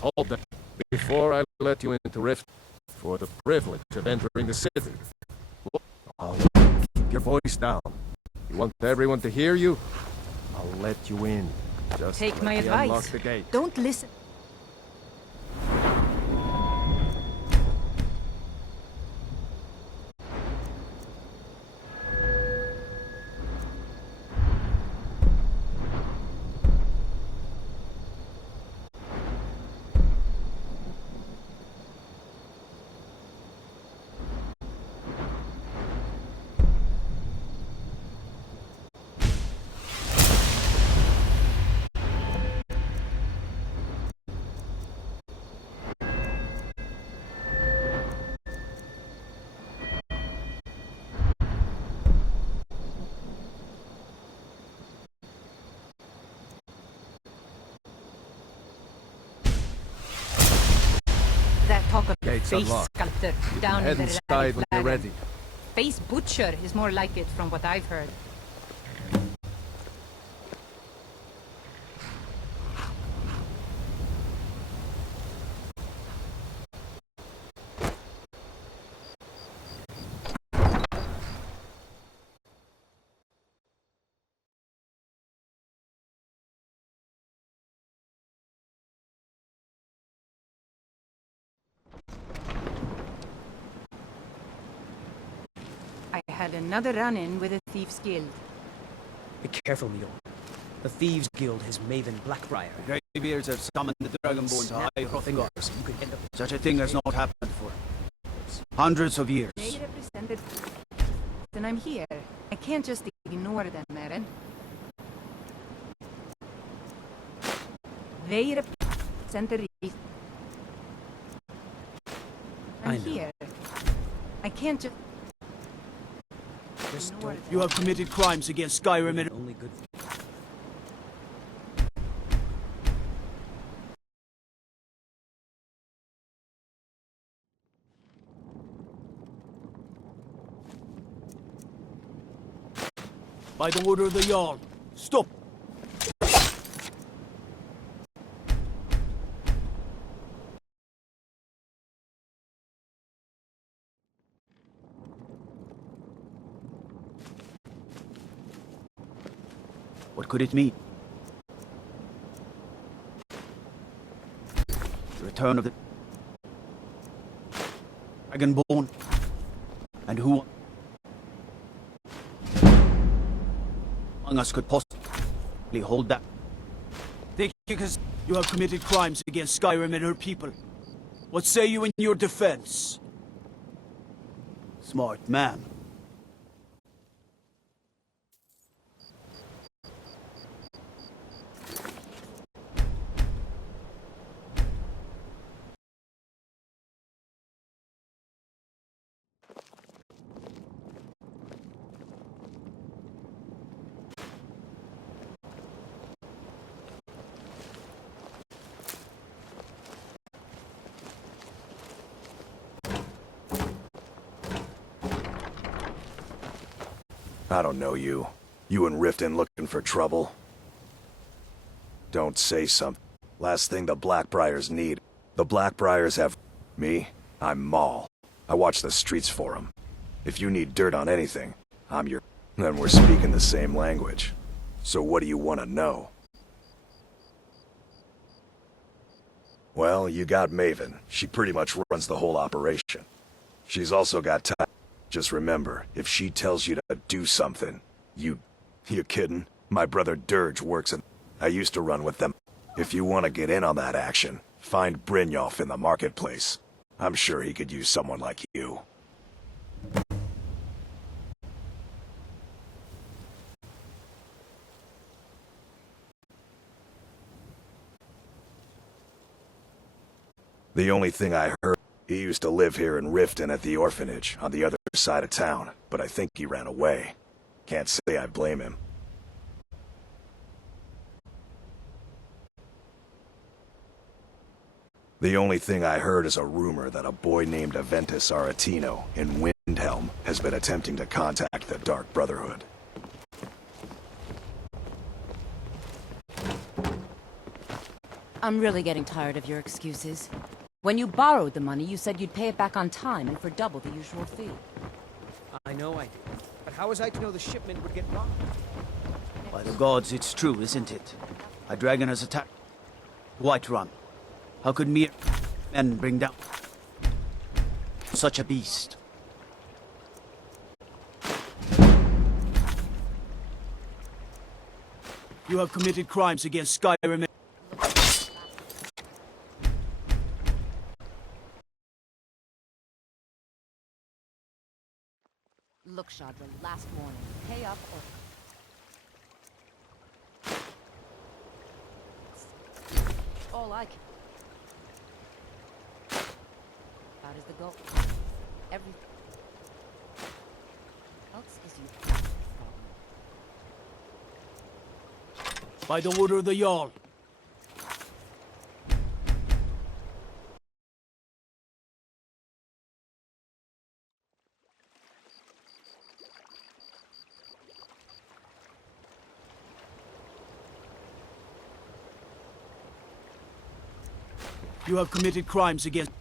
Hold them. Before I let you into Rift, for the privilege of entering the city. Oh, keep your voice down. You want everyone to hear you? I'll let you in. Just take let my me advice. unlock the gate. Don't listen. That talk of Gates face unlocked. sculptor down Head in the inside when you're ready. Face butcher is more like it from what I've heard. I had another run-in with a Thieves' Guild. Be careful, Mule. The Thieves' Guild has Maven Blackbriar. Greybeards have summoned the Dragonborn to high Hrothgar. You could end up... Such a thing has not happened for hundreds of years. They represented... and I'm here. I can't just ignore them, Eren. They represent the reason. I I'm know. here. I can't just... Just ignore don't... them. You have committed crimes against Skyrim and... Only good... By the order of the Jarl. Stop! What could it mean? The return of the Dragonborn? And who among us could possibly hold that? Think because you have committed crimes against Skyrim and her people. What say you in your defense? Smart man. I don't know you. You and Riften looking for trouble? Don't say something. Last thing the Blackbriars need. The Blackbriars have... me? I'm Maul. I watch the streets for them. If you need dirt on anything, I'm your... Then we're speaking the same language. So what do you want to know? Well, you got Maven. She pretty much runs the whole operation. She's also got time. Just remember, if she tells you to do something, you kidding? My brother Dirge works in... I used to run with them. If you want to get in on that action, find Brynjolf in the marketplace. I'm sure he could use someone like you. The only thing I heard, he used to live here in Riften at the orphanage on the other side of town, but I think he ran away. Can't say I blame him. The only thing I heard is a rumor that a boy named Aventus Aretino in Windhelm has been attempting to contact the Dark Brotherhood. I'm really getting tired of your excuses. When you borrowed the money, you said you'd pay it back on time and for double the usual fee. I know I did. But how was I to know the shipment would get robbed? By the gods, it's true, isn't it? A dragon has attacked Whiterun. How could mere men bring down such a beast? You have committed crimes against Skyrim. Look, Shadra, last warning. Pay up or... All I can... That is the goal. Everything else is you. By the order of the Jarl. You have committed crimes against...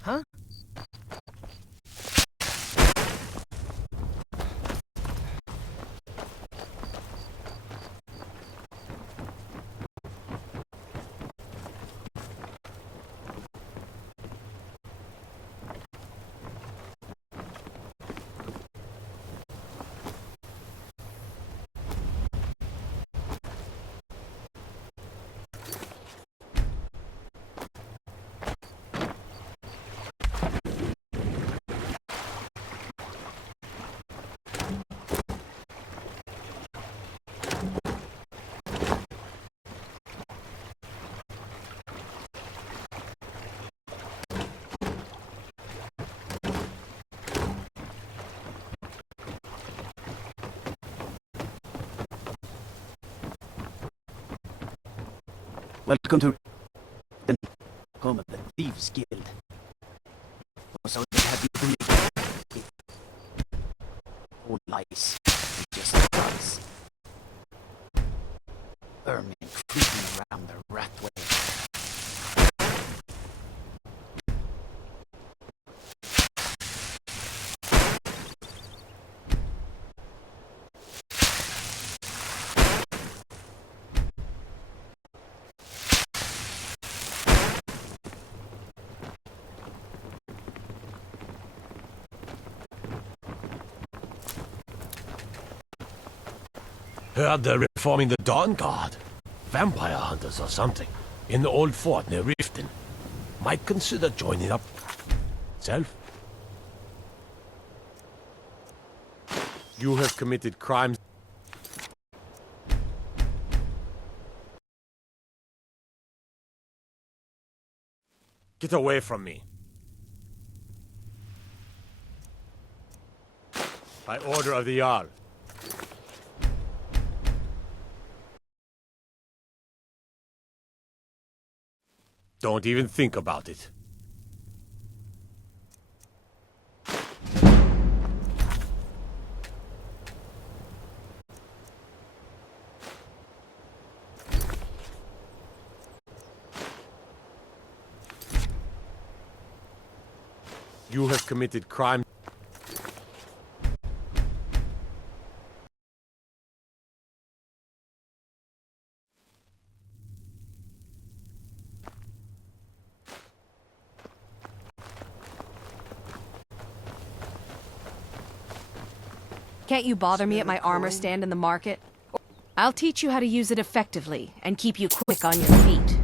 Huh? Welcome to the home of the Thieves Guild. So they have you believe old lies, just lies. Ermine creeping around the Rathway. Heard they're reforming the Dawn Guard. Vampire hunters or something. In the old fort near Riften. Might consider joining up. Self? You have committed crimes. Get away from me. By order of the Jarl. Don't even think about it. You have committed crime. Can't you bother me at my armor stand in the market? I'll teach you how to use it effectively and keep you quick on your feet.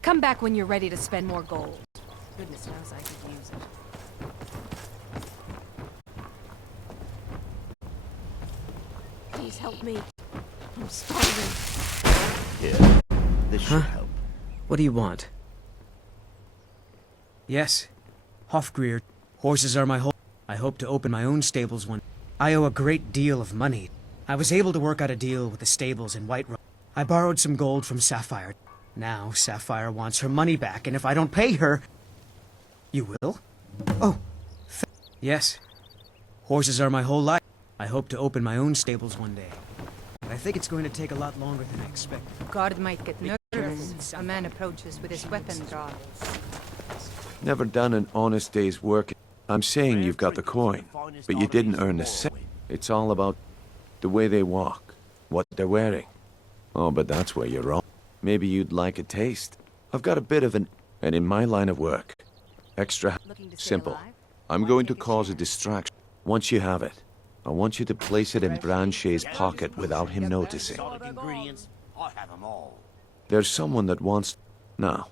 Come back when you're ready to spend more gold. Goodness knows I could use it. Please help me. I'm starving. Here, this should help. What do you want? Yes. Hofgreer. Horses are my whole... I hope to open my own stables one. I owe a great deal of money. I was able to work out a deal with the stables in Whiterun. I borrowed some gold from Sapphire. Now, Sapphire wants her money back, and if I don't pay her... You will? Oh. Yes. Horses are my whole life. I hope to open my own stables one day. But I think it's going to take a lot longer than I expected. Guard might get nervous. A man approaches with his weapon drawn. Never done an honest day's work. I'm saying you've got the coin, but you didn't earn the cent. It's all about the way they walk, what they're wearing. Oh, but that's where you're wrong. Maybe you'd like a taste. I've got a bit of an... And in my line of work, extra simple. I'm going to cause a distraction. Once you have it, I want you to place it in Branchet's pocket without him noticing. Ingredients, I have them all. There's someone that wants... Now,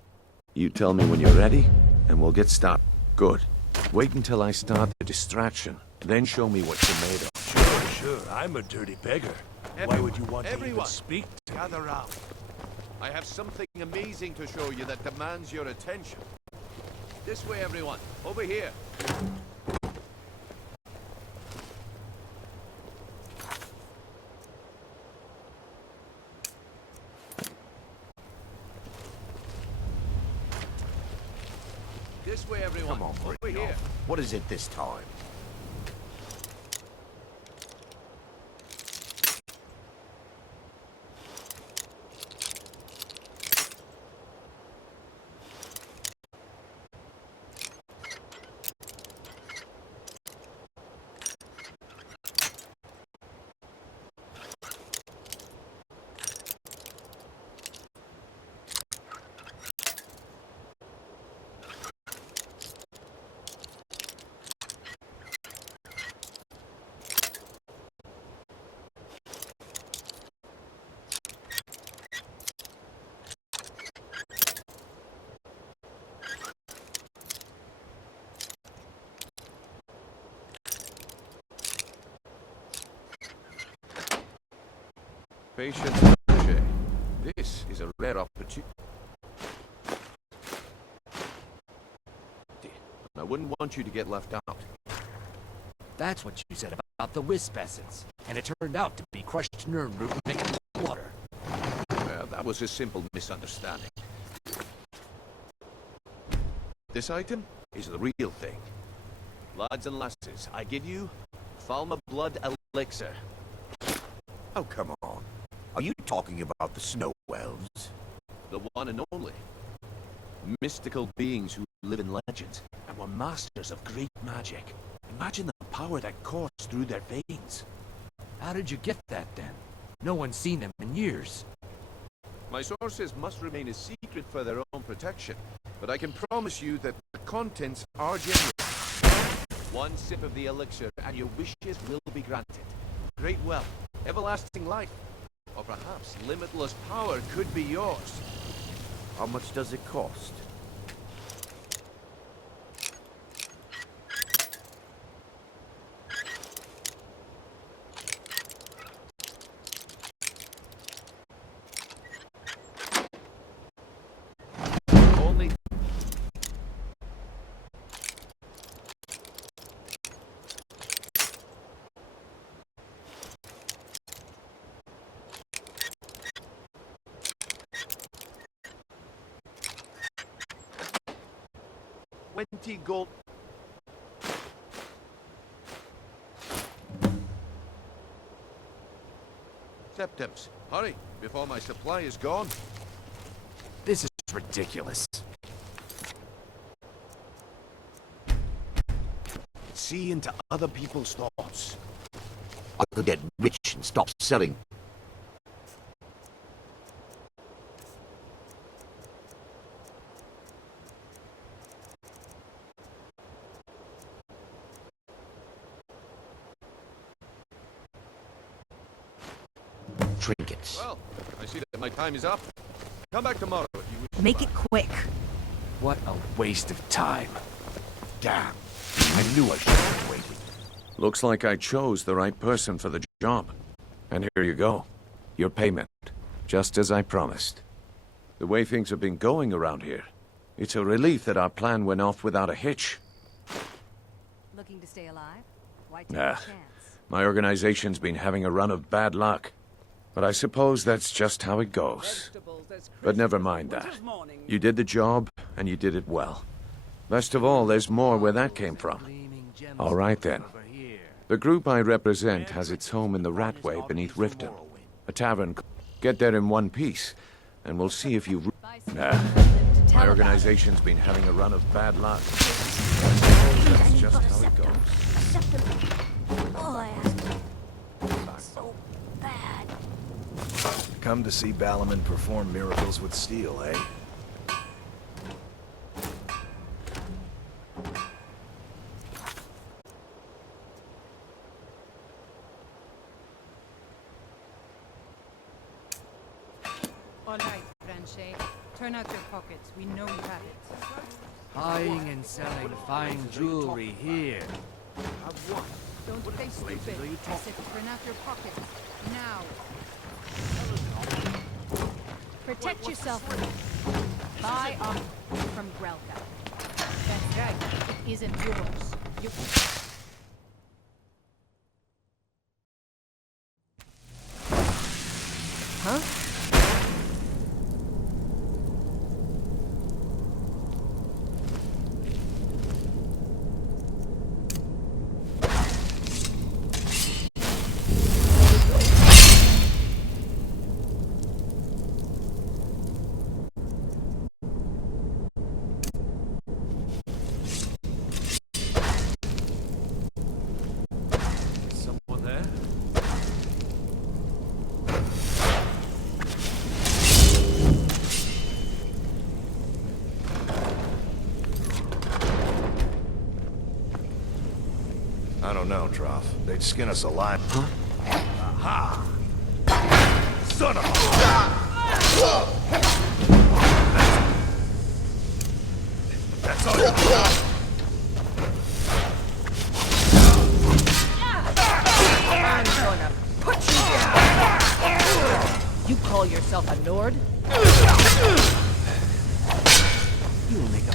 you tell me when you're ready, and we'll get started. Good. Wait until I start the distraction, then show me what you're made of. Sure, I'm a dirty beggar. Why would you want to even speak to me? Gather round. I have something amazing to show you that demands your attention. This way, everyone. Over here. This way, everyone. Come on, over bring it here. on. What is it this time? Patience, Branchet. This is a rare opportunity. I wouldn't want you to get left out. That's what you said about the wisp essence. And it turned out to be crushed Nirnroot mixed with water. Well, that was a simple misunderstanding. This item is the real thing. Lads and lasses, I give you Falma Blood Elixir. Oh, come on. Are you talking about the snow elves? The one and only. Mystical beings who live in legends and were masters of great magic. Imagine the power that coursed through their veins. How did you get that, then? No one's seen them in years. My sources must remain a secret for their own protection, but I can promise you that the contents are genuine. One sip of the elixir and your wishes will be granted. Great wealth, everlasting life, or perhaps limitless power could be yours. How much does it cost? Only... $20 gold. Septims, hurry, before my supply is gone. This is ridiculous. See into other people's thoughts. I could get rich and stop selling. much. Well, I see that my time is up. Come back tomorrow if you wish. Make it quick. What a waste of time. Damn. I knew I should have waited. Looks like I chose the right person for the job. And here you go. Your payment. Just as I promised. The way things have been going around here, it's a relief that our plan went off without a hitch. Looking to stay alive? Why take Nah. a chance? My organization's been having a run of bad luck. But I suppose that's just how it goes. But never mind that. You did the job, and you did it well. Best of all, there's more where that came from. All right then. The group I represent has its home in the Ratway beneath Riften. A tavern. Get there in one piece, and we'll see if you... Nah. My organization's been having a run of bad luck. That's just how it goes. All I asked. So bad. Come to see Ballerman perform miracles with steel, eh? All right, Franche. Turn out your pockets. We know you have it. Buying and selling fine jewelry here. Don't play stupid. I said turn out your pockets. Now. Protect yourself. Buy up from Grelka. That's right. It isn't yours. You... Huh? Someone there? I don't know, Trough. They'd skin us alive. Huh? Aha! Son of a... That's all you got? I'm gonna put you down! You call yourself a Nord? You'll make a...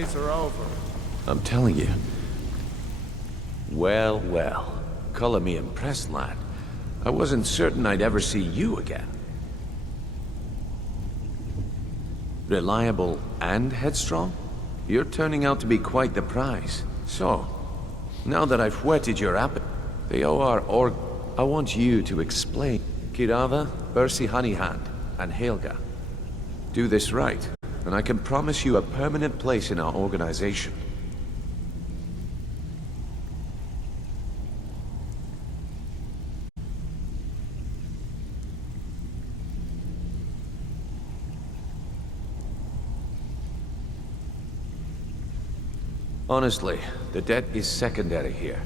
days are over. I'm telling you. Well, well. Color me impressed, lad. I wasn't certain I'd ever see you again. Reliable and headstrong? You're turning out to be quite the prize. So, now that I've whetted your appetite, they owe our org... I want you to explain. Kirava, Bersi Honeyhand, and Helga. Do this right, and I can promise you a permanent place in our organization. Honestly, the debt is secondary here.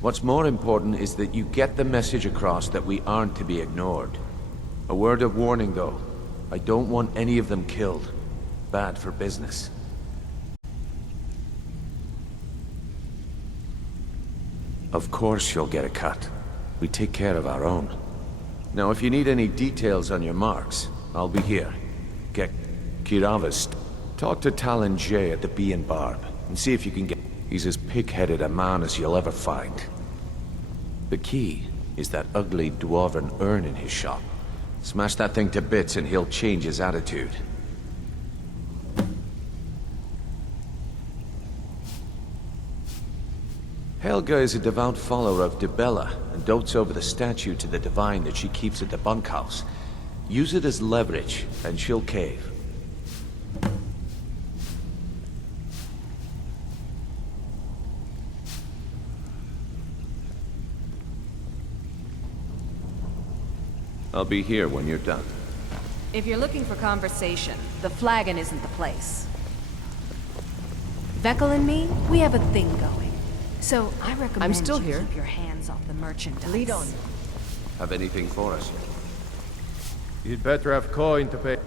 What's more important is that you get the message across that we aren't to be ignored. A word of warning, though. I don't want any of them killed. Bad for business. Of course you'll get a cut. We take care of our own. Now, if you need any details on your marks, I'll be here. Get Kirava's. Talk to Talon J at the Bee and Barb, and see if you can get... He's as pig-headed a man as you'll ever find. The key is that ugly dwarven urn in his shop. Smash that thing to bits and he'll change his attitude. Helga is a devout follower of Dibella and dotes over the statue to the divine that she keeps at the bunkhouse. Use it as leverage and she'll cave. I'll be here when you're done. If you're looking for conversation, the flagon isn't the place. Vekel and me, we have a thing going. So I recommend I'm still you here. keep your hands off the merchandise. Lead on. Have anything for us? You'd better have coin to pay.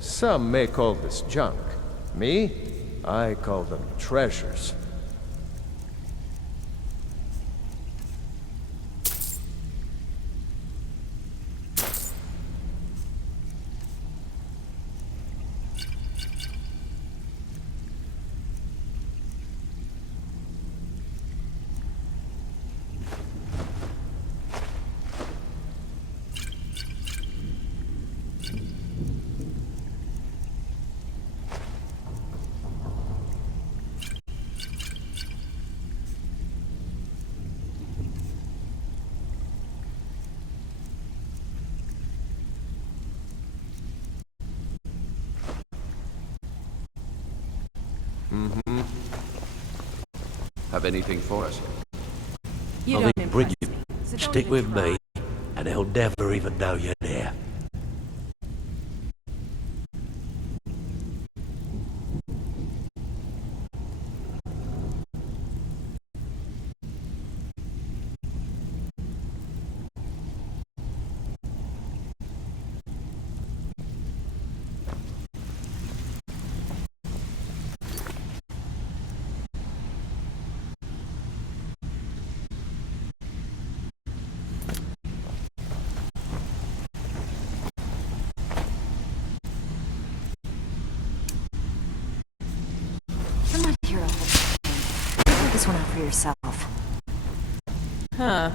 Some may call this junk. Me? I call them treasures. Have anything for us? You I'll don't even bring impress you. me, so don't Stick even with try. me, and they'll never even know you're there. I'm not here to hold Figure this one out for yourself. Huh.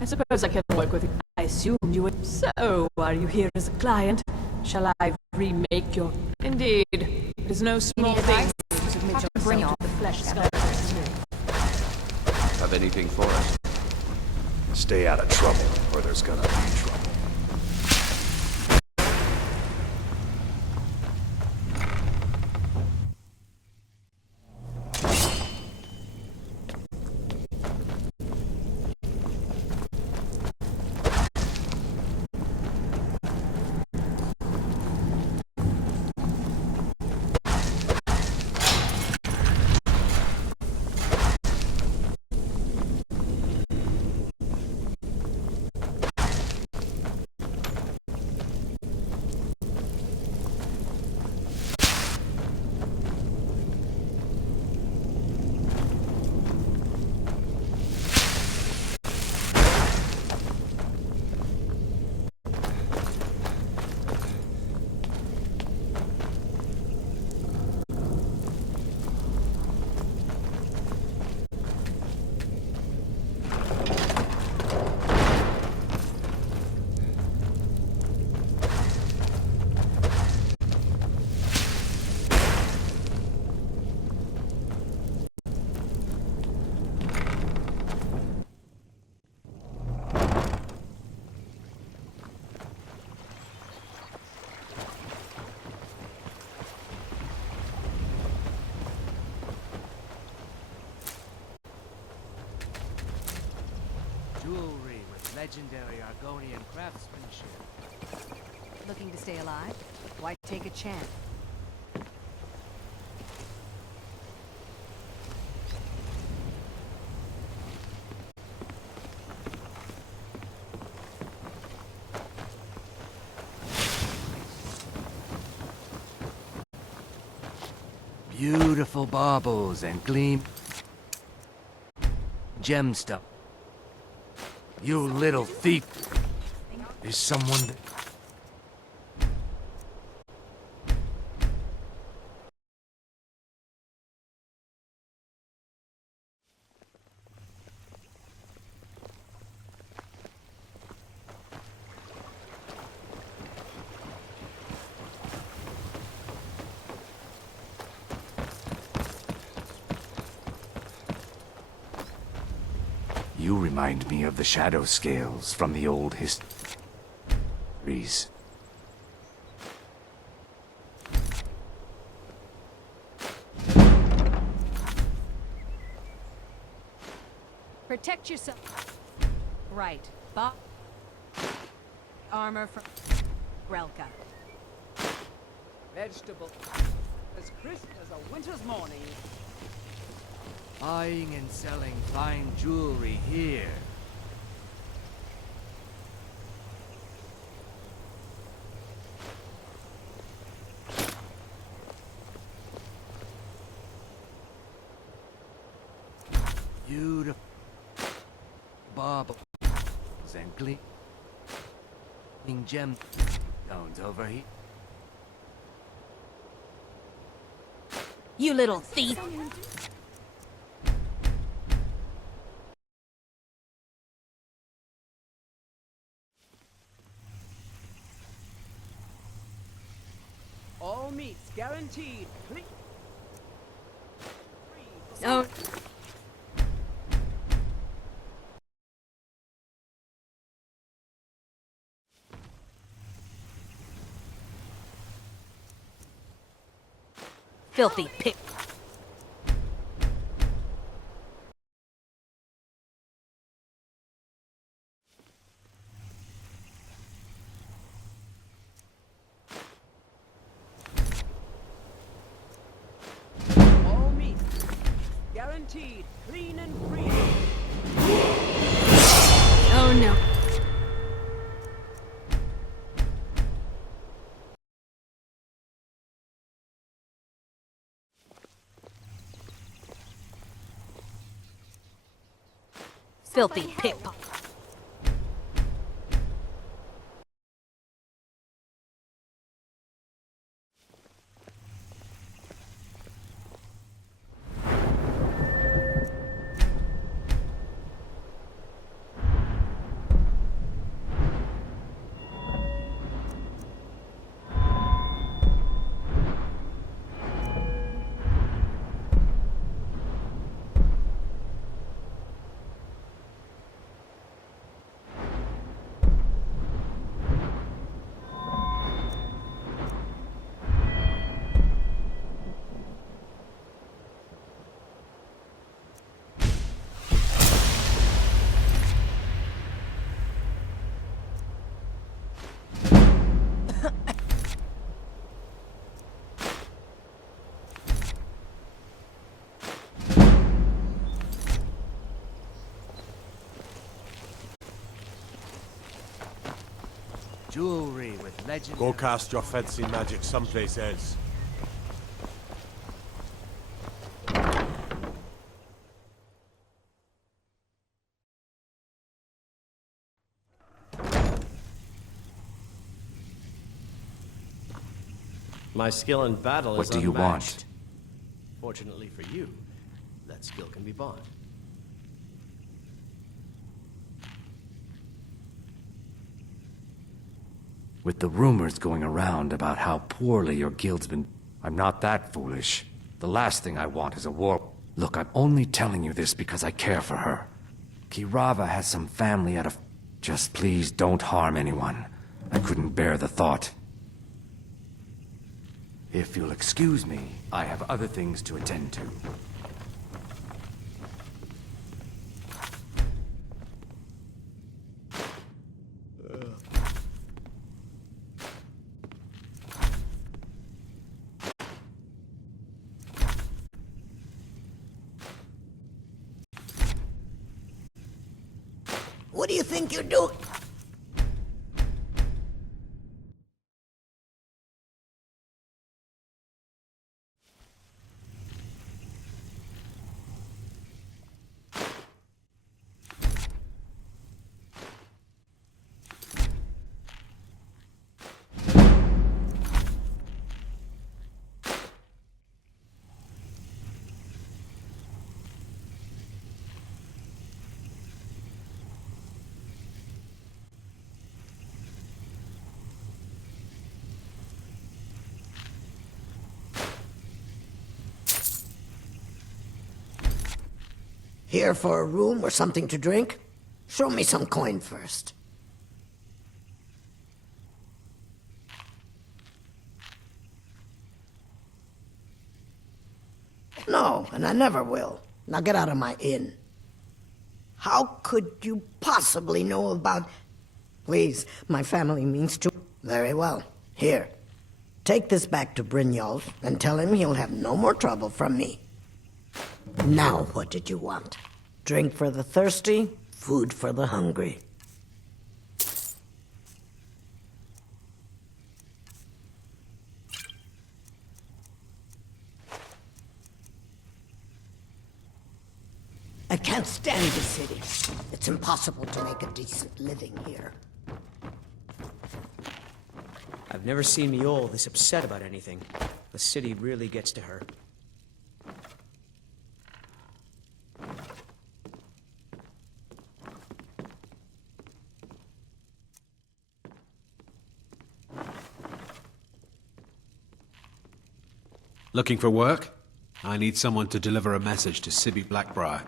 I suppose I can work with you. I assumed you would. So, are you here as a client? Shall I remake your... Indeed. It is no small thing to submit Bring yourself it to the flesh sky. Have anything for us? Stay out of trouble, or there's gonna be trouble. legendary Argonian craftsmanship. Looking to stay alive? Why take a chance? Beautiful baubles and gleam gemstone. You little thief! Is someone that... You remind me of the shadow scales from the old histories. Protect yourself. Right. Armor from Grelka. Vegetable. As crisp as a winter's morning. Buying and selling fine jewelry here. Beautiful baubles and gleaming gemstones over here. You little thief! All meats guaranteed. Please. Oh. Filthy pig. All meats guaranteed. Clean and free. Oh no. Filthy pickpocket. Jewelry with legend. Go cast your fancy magic someplace else. My skill in battle What is do you unmatched. want? Fortunately for you, that skill can be bought. With the rumors going around about how poorly your guild's been... I'm not that foolish. The last thing I want is a war... Look, I'm only telling you this because I care for her. Kirava has some family out of... Just please don't harm anyone. I couldn't bear the thought. If you'll excuse me, I have other things to attend to. What do you think you're doing? Here for a room or something to drink? Show me some coin first. No, and I never will. Now get out of my inn. How could you possibly know about... Please, my family means to... Very well. Here. Take this back to Brynjolf and tell him he'll have no more trouble from me. Now, what did you want? Drink for the thirsty, food for the hungry. I can't stand the city. It's impossible to make a decent living here. I've never seen Mjol this upset about anything. The city really gets to her. Looking for work? I need someone to deliver a message to Sibby Blackbriar.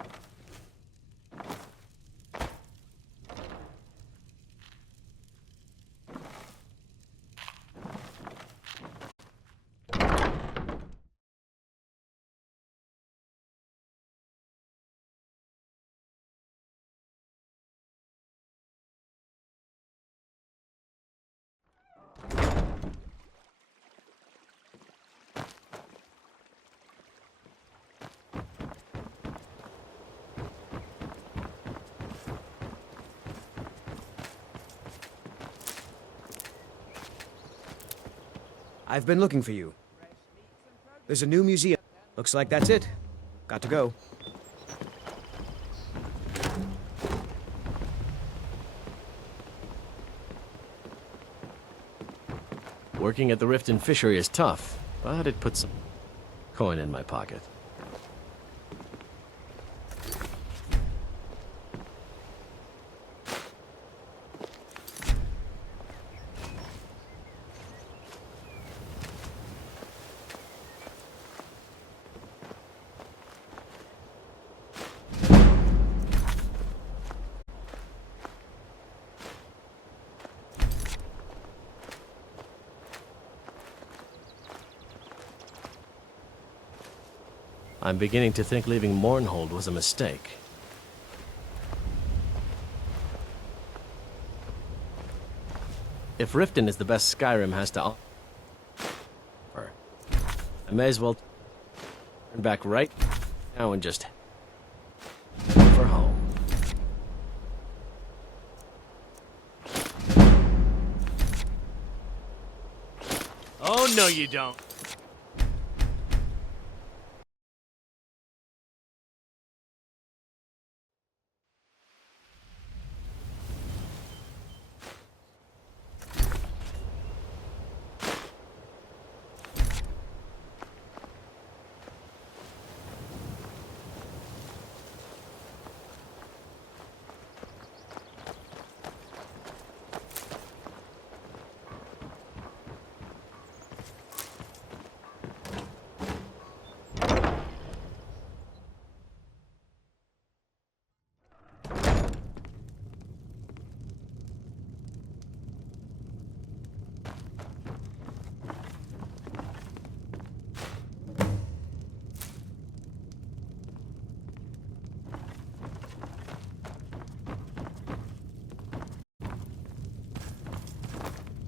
I've been looking for you. There's a new museum. Looks like that's it. Got to go. Working at the Riften fishery is tough, but it puts some coin in my pocket. I'm beginning to think leaving Mournhold was a mistake. If Riften is the best Skyrim has to offer, I may as well turn back right now and just for home. Oh, no you don't.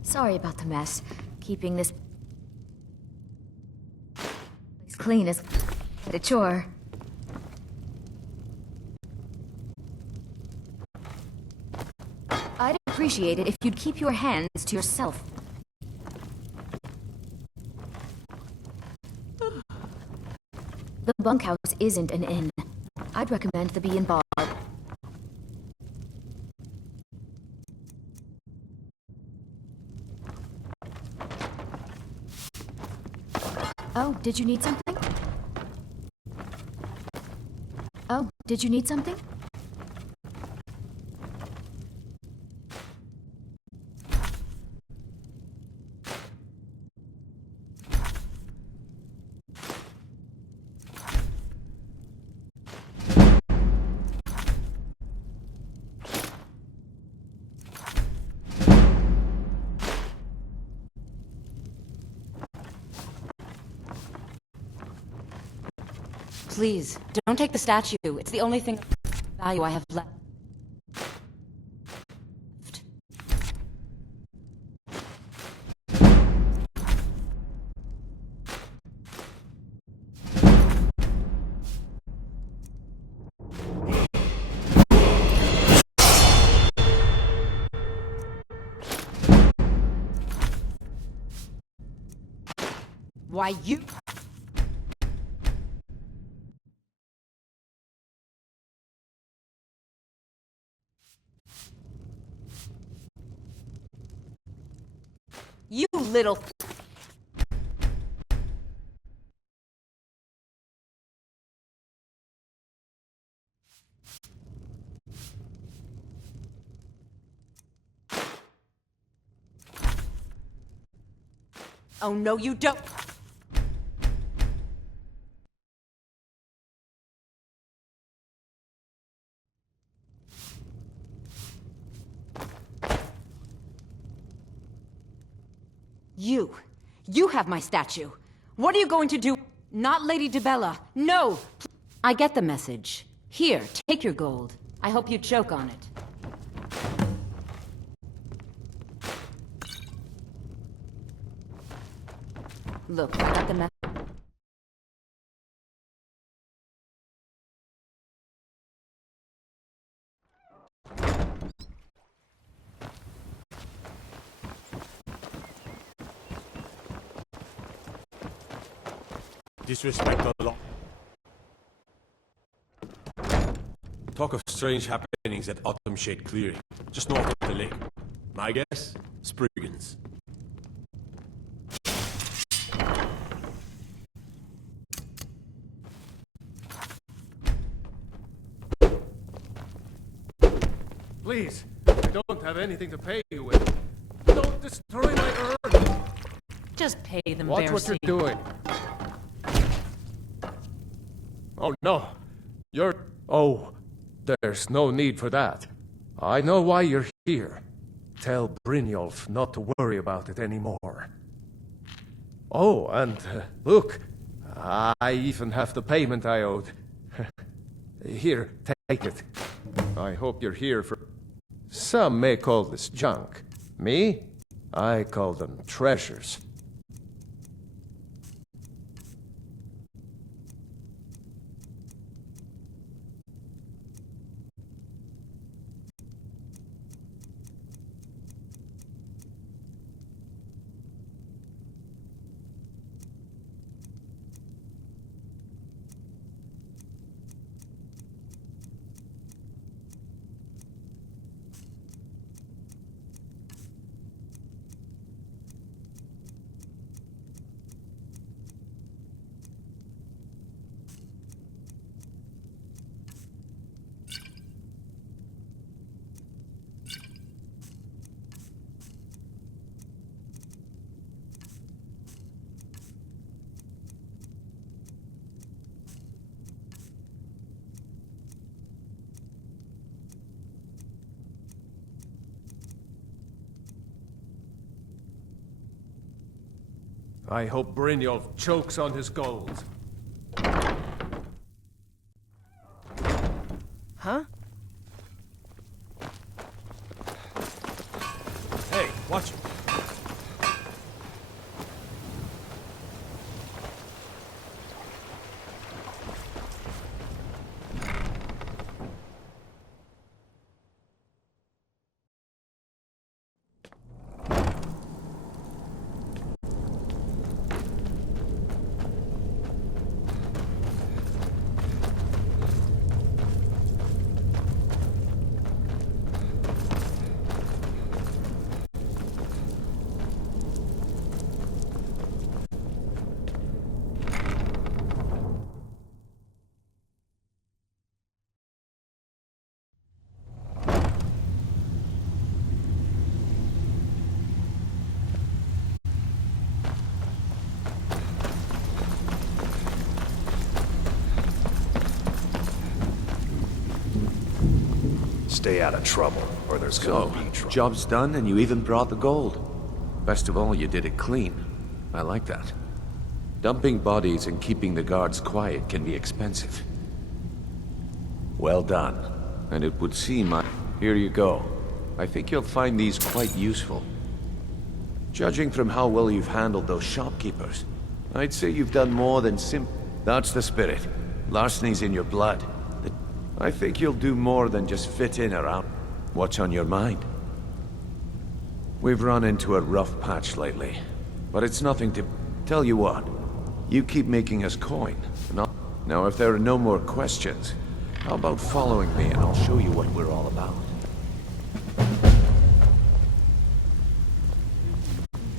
Sorry about the mess. Keeping this place clean is a chore. appreciate it if you'd keep your hands to yourself. The bunkhouse isn't an inn. I'd recommend the Bee and Bar. Oh, did you need something? Oh, did you need something? Please, don't take the statue. It's the only thing of value I have left. Why, you... You little... Oh, no, you don't. You have my statue. What are you going to do? Not Lady DeBella. No! I get the message. Here, take your gold. I hope you choke on it. Look, I got the message. Disrespect the law. Talk of strange happenings at Autumn Shade Clearing, just north of the lake. My guess? Spriggans. Please, I don't have anything to pay you with. Don't destroy my urn! Just pay them, Watch what you're doing. Oh, no. Oh, there's no need for that. I know why you're here. Tell Brynjolf not to worry about it anymore. Oh, and look, I even have the payment I owed. Here, take it. I hope you're here for... Some may call this junk. Me? I call them treasures. I hope Brynjolf chokes on his gold. Huh? Hey, watch it. stay out of trouble, or there's So, gonna be trouble. job's done and you even brought the gold. Best of all, you did it clean. I like that. Dumping bodies and keeping the guards quiet can be expensive. Well done. And it would seem Here you go. I think you'll find these quite useful. Judging from how well you've handled those shopkeepers, I'd say you've done more than That's the spirit. Larceny's in your blood. I think you'll do more than just fit in around. What's on your mind? We've run into a rough patch lately, but it's nothing to... Tell you what, you keep making us coin. Now, if there are no more questions, how about following me and I'll show you what we're all about.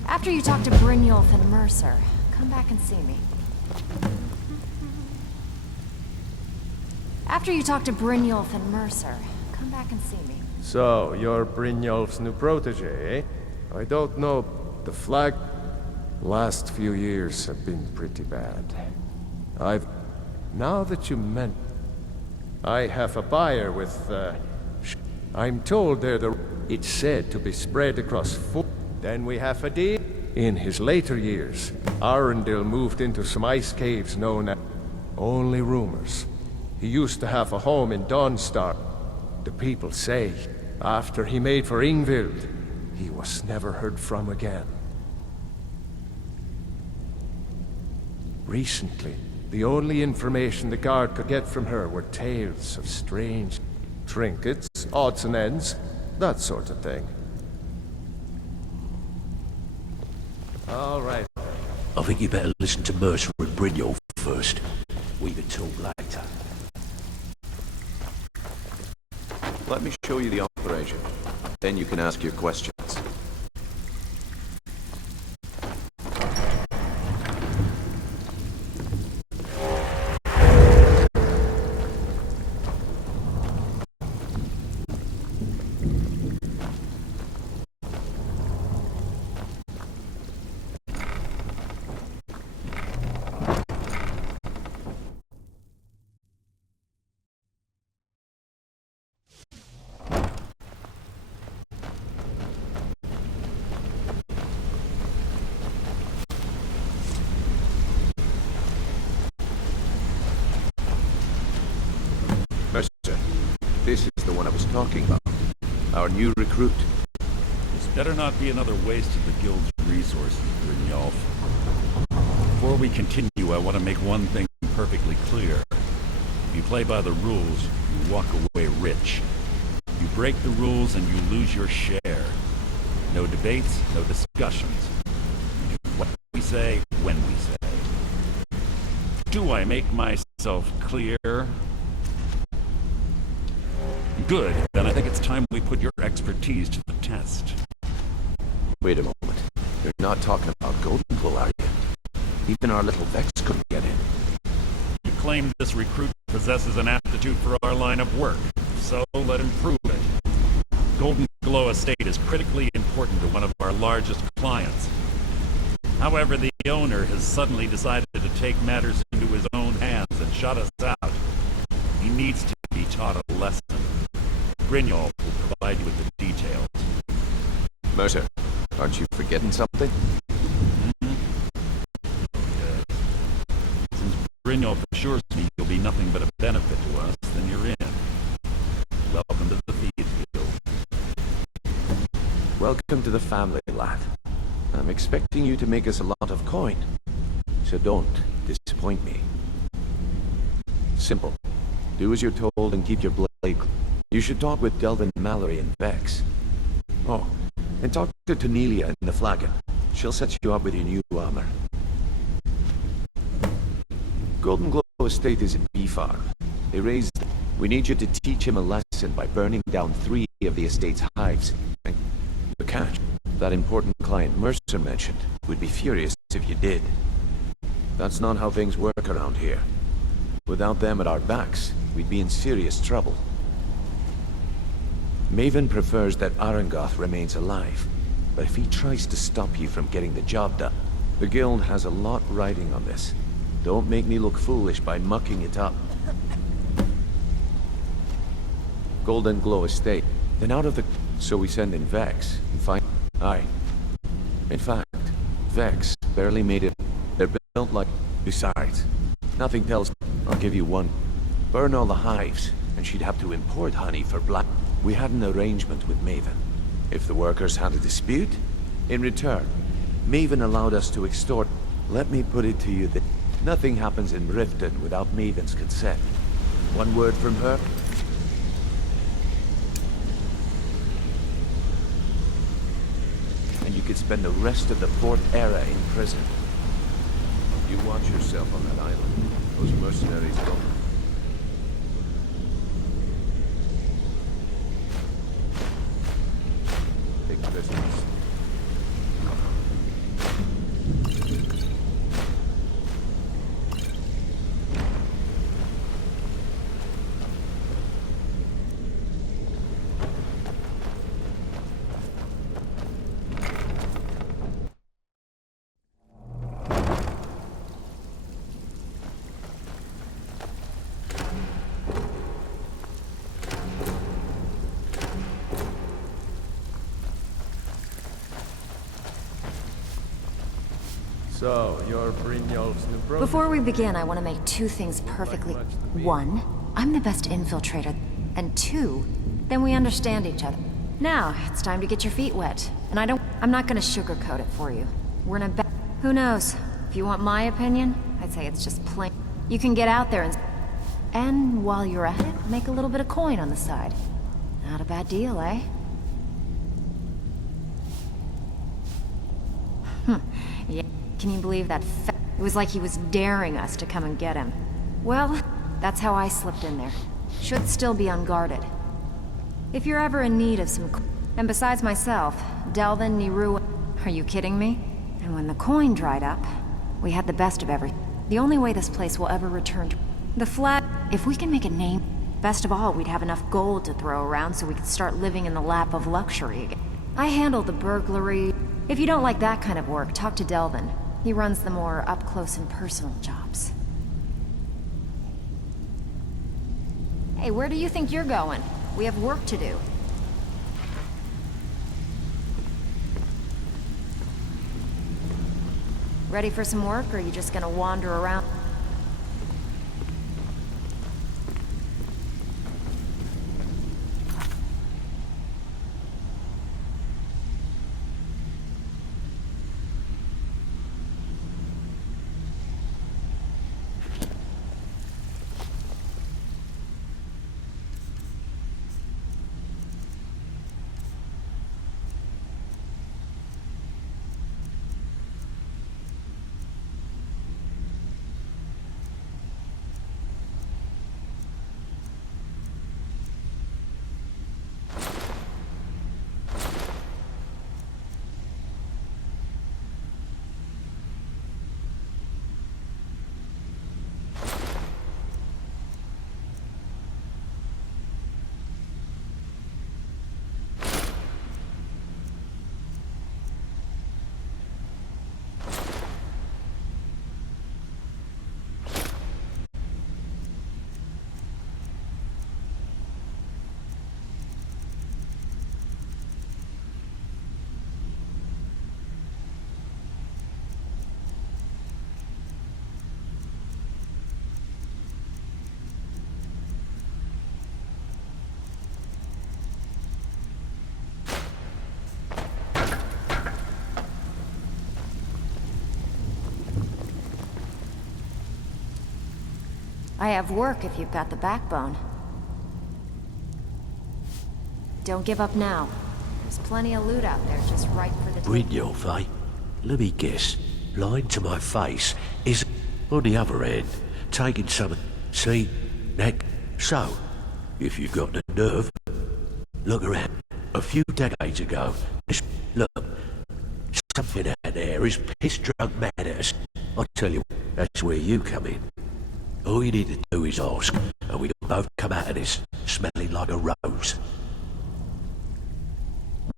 After you talk to Brynjolf and Mercer, come back and see me. After you talk to Brynjolf and Mercer, come back and see me. So, you're Brynjolf's new protege, eh? I don't know. The flag... Last few years have been pretty bad. Now that you meant... I have a buyer with, I'm told they're the... It's said to be spread across 4... Then we have a deal. In his later years, Arundel moved into some ice caves known as... Only rumors. He used to have a home in Dawnstar. The people say, after he made for Ingvild, he was never heard from again. Recently, the only information the guard could get from her were tales of strange trinkets, odds and ends, that sort of thing. All right. I think you better listen to Mercer and Brynjolf first. We can talk later. Let me show you the operation. Then you can ask your questions. This is the one I was talking about. Our new recruit. This better not be another waste of the guild's resources, Brynjolf. Before we continue, I want to make one thing perfectly clear. If you play by the rules, you walk away rich. You break the rules and you lose your share. No debates, no discussions. We do what we say, when we say. Do I make myself clear? Good. Then I think it's time we put your expertise to the test. Wait a moment. You're not talking about Goldenglow, are you? Even our little Vex couldn't get in. You claim this recruit possesses an aptitude for our line of work, so let him prove it. Goldenglow Estate is critically important to one of our largest clients. However, the owner has suddenly decided to take matters into his own hands and shut us out. He needs to be taught a lesson. Brynjolf will provide you with the details. Mercer, aren't you forgetting something? Since Brynjolf assures me you'll be nothing but a benefit to us, then you're in. Welcome to the Thieves Guild. Welcome to the family, lad. I'm expecting you to make us a lot of coin. So don't disappoint me. Simple. Do as you're told and keep your blade clean. You should talk with Delvin, Mallory, and Vex. Oh, and talk to Cornelia in the Flagon. She'll set you up with your new armor. Goldenglow Estate is a bee farm. They raised... We need you to teach him a lesson by burning down 3 of the estate's hives. And the catch, that important client Mercer mentioned, would be furious if you did. That's not how things work around here. Without them at our backs, we'd be in serious trouble. Maven prefers that Arangoth remains alive, but if he tries to stop you from getting the job done, the guild has a lot riding on this. Don't make me look foolish by mucking it up. Golden Glow Estate. Then out of the... So we send in Vex and find... Aye. In fact, Vex barely made it. They're built like... Besides, nothing tells... I'll give you one. Burn all the hives, and she'd have to import honey for black... We had an arrangement with Maven. If the workers had a dispute, in return, Maven allowed us to extort... Let me put it to you that nothing happens in Riften without Maven's consent. One word from her... and you could spend the rest of the Fourth Era in prison. You watch yourself on that island. Those mercenaries don't... Big business. So, you're Brynjolf's new brother? Before we begin, I want to make two things perfectly... One, I'm the best infiltrator. And two, then we understand each other. Now, it's time to get your feet wet. And I'm not gonna sugarcoat it for you. We're in a Who knows? If you want my opinion, I'd say it's just plain... You can get out there and... And while you're at it, make a little bit of coin on the side. Not a bad deal, eh? Yeah. Can you believe that It was like he was daring us to come and get him. Well, that's how I slipped in there. Should still be unguarded. If you're ever in need of some... And besides myself, Delvin, Niru... Are you kidding me? And when the coin dried up, we had the best of everything. The only way this place will ever return to... The flag... If we can make a name... Best of all, we'd have enough gold to throw around so we could start living in the lap of luxury again. I handle the burglary... If you don't like that kind of work, talk to Delvin. He runs the more up-close and personal jobs. Hey, where do you think you're going? We have work to do. Ready for some work, or are you just gonna wander around? I have work if you've got the backbone. Don't give up now. There's plenty of loot out there just right for the... Brynjolf, eh? Let me guess. Lying to my face is... On the other hand, taking some... See? That... So, if you've got the nerve, look around. A few decades ago, this... Look. Something out there is piss-drunk mad at us. I tell you, that's where you come in. All you need to do is ask, and we'll both come out of this smelling like a rose.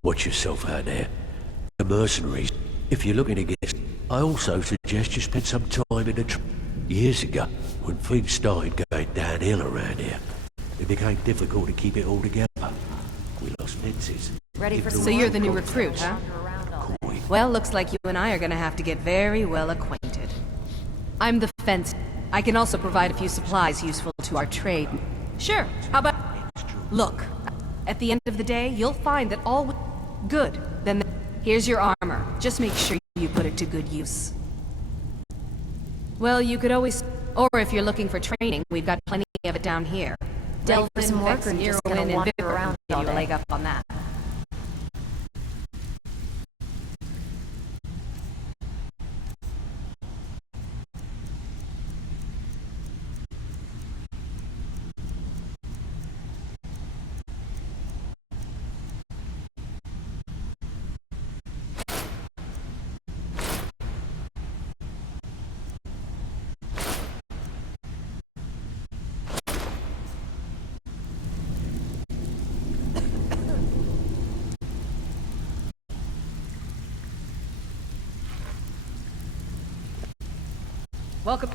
Watch yourself out there. The mercenaries, if you're looking to get... I also suggest you spend some time in the... Years ago, when things started going downhill around here, It became difficult to keep it all together. We lost fences. Ready for So you're the new recruit, huh? Well, looks like you and I are gonna have to get very well acquainted. I'm the fence. I can also provide a few supplies useful to our trade. Sure, how about... Look, at the end of the day, you'll find that all... Good, then here's your armor. Just make sure you put it to good use. Well, you could always... Or if you're looking for training, we've got plenty of it down here. Ready for Delvin, some work, Vex, or and you just gonna Irwin, and wander Viper around give all you a day? leg up on that. Welcome.